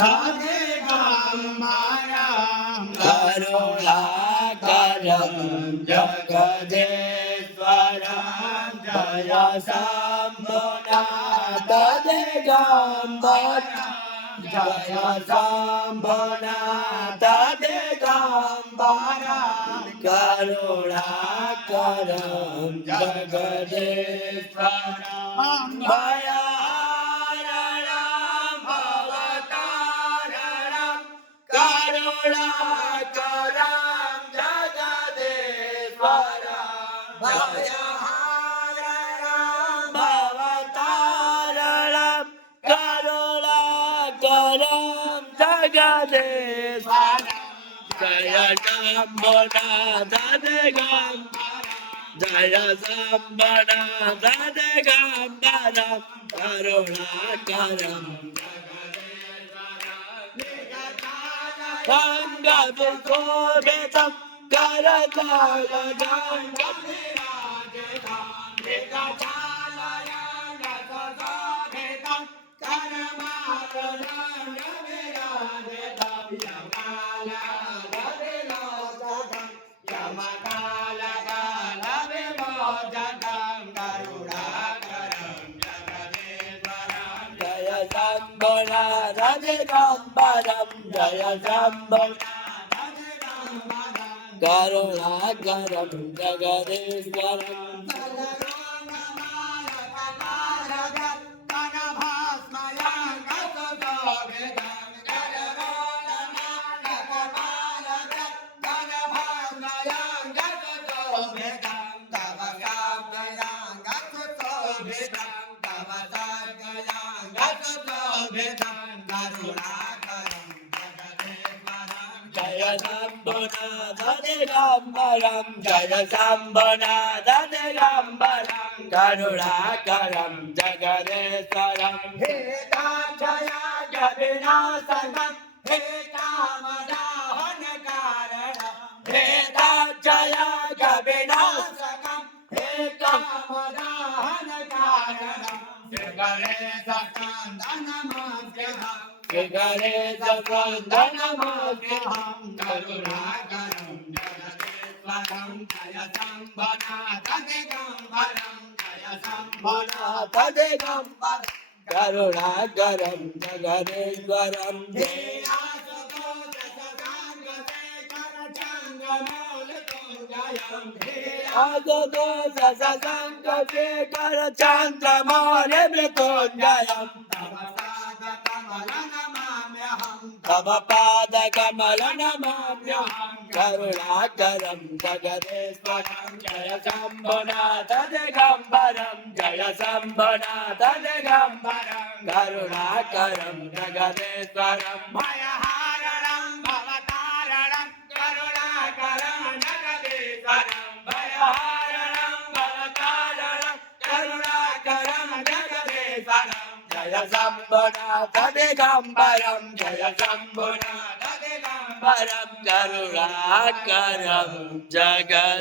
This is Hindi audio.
तदेकम्बरं करुणाकरं जगदीश्वरं जय शम्भुनाथ दिगम्बरं जय शम्भुनाथ दिगम्बरं करुणाकरं जगदीश्वरं भयहरणं भवतारणं करुणाकरं जगदीश्वरं भयहरणं भवतारणं करुणाकरं जगदीश्वरं जय शम्भुनाथ दिगम्बरं जय शम्भुनाथ दिगम्बरं करुणाकरं गङ्गाभिशोभितं करतलगङ्गं विराजितं करमालयं यमकालकालविमोचकं करुणाकरं जगदीश्वरं जय शम्भुनाथ दिगम्बरं जय शम्भुनाथ दिगम्बरं करुणाकरं जगदीश्वरं जय शम्भुनाथ दिगम्बरं जय शम्भुनाथ दिगम्बरं करुणाकरं जगदीश्वरं हे काञ्चयाग विनाशकं हे कामदाहनकारणं हे काञ्चयाग विनाशकं हे कामदाहनकारणं जगदीशकन्दनमस्यहं जगदीशकन्दनमस्यहं करुणाकरं जगदीश्वरं जय शम्भुनाथ दिगम्बरं जय शम्भुनाथ दिगम्बरं करुणाकरं जगदीश्वरं आगदोषसङ्गशेखर चन्द्रमौलिमृत्युञ्जयं तव पादकमलनमाम्यहं करुणाकरं जगदीश्वरं जय शम्भुनाथ दिगम्बरं जय शम्भुनाथ दिगम्बरं करुणाकरं जगदीश्वरं भयहरणं भवतारणं करुणाकरं जगदीश्वरं भयहरणं भवतारणं करुणाकरं जगदीश्वरं जय शम्भुनाथ दिगम्बरं जय शम्भुनाथ दिगम्बरं करुणाकरं जगदीश्वरम्।